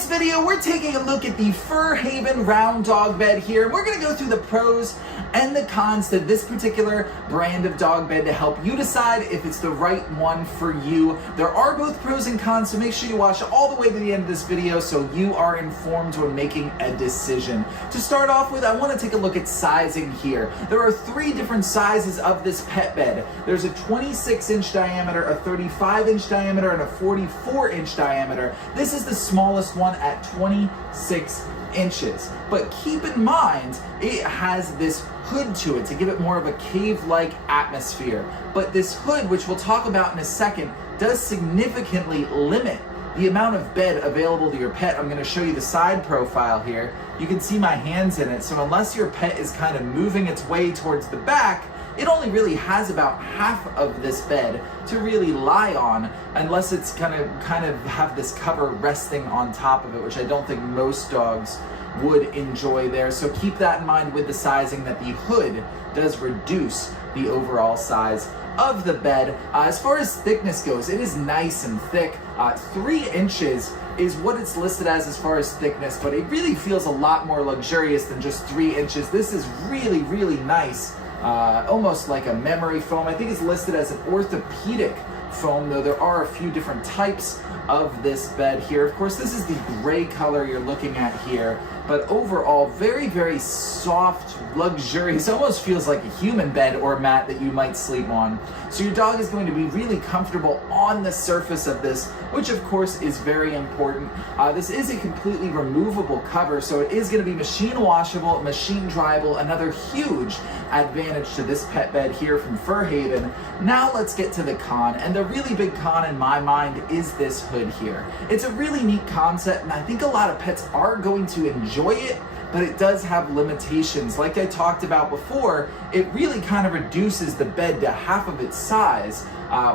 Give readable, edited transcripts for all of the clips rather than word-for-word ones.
this video, we're taking a look at the Furhaven round dog bed here. We're going to go through the pros and the cons to this particular brand of dog bed to help you decide if it's the right one for you. There are both pros and cons, so make sure you watch all the way to the end of this video so you are informed when making a decision. To start off with, I want to take a look at sizing here. There are 3 different sizes of this pet bed. There's a 26-inch diameter, a 35-inch diameter, and a 44-inch diameter. This is the smallest one at 26 inches. But keep in mind, it has this hood to it to give it more of a cave-like atmosphere. But this hood, which we'll talk about in a second, does significantly limit the amount of bed available to your pet. I'm going to show you the side profile here. You can see my hands in it, so unless your pet is kind of moving its way towards the back, it only really has about half of this bed to really lie on, unless it's kind of have this cover resting on top of it, which I don't think most dogs would enjoy there. So keep that in mind with the sizing, that the hood does reduce the overall size of the bed. As far as thickness goes, it is nice and thick. 3 inches is what it's listed as far as thickness, but it really feels a lot more luxurious than just 3 inches. This is really, really nice. Almost like a memory foam. I think it's listed as an orthopedic foam, though there are a few different types of this bed here. Of course, this is the gray color you're looking at here, but overall very, very soft, luxurious. Almost feels like a human bed or mat that you might sleep on. So your dog is going to be really comfortable on the surface of this, which of course is very important. This is a completely removable cover, so it is going to be machine washable, machine dryable, another huge advantage to this pet bed here from Furhaven. Now let's get to the con, and the really big con in my mind is this hood here. It's a really neat concept, and I think a lot of pets are going to enjoy it, but it does have limitations. Like I talked about before, it really kind of reduces the bed to half of its size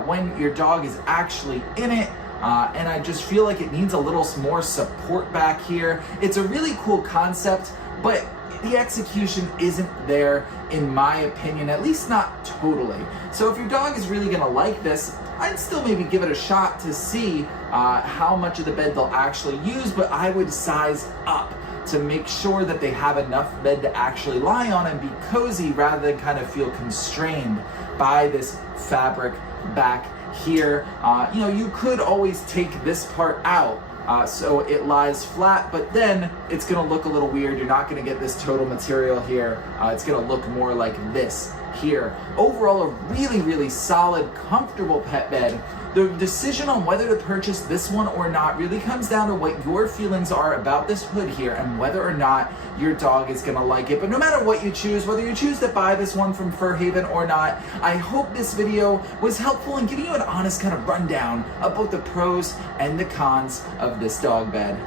when your dog is actually in it. And I just feel like it needs a little more support back here. It's a really cool concept, but the execution isn't there in my opinion, at least not totally. So if your dog is really gonna like this, I'd still maybe give it a shot to see how much of the bed they'll actually use, but I would size up to make sure that they have enough bed to actually lie on and be cozy rather than kind of feel constrained by this fabric back here. You could always take this part out so it lies flat, but then it's gonna look a little weird. You're not gonna get this total material here. It's gonna look more like this here. Overall, a really, really solid, comfortable pet bed. The decision on whether to purchase this one or not really comes down to what your feelings are about this hood here and whether or not your dog is gonna like it. But no matter what you choose, whether you choose to buy this one from Furhaven or not, I hope this video was helpful in giving you an honest kind of rundown of both the pros and the cons of this dog bed.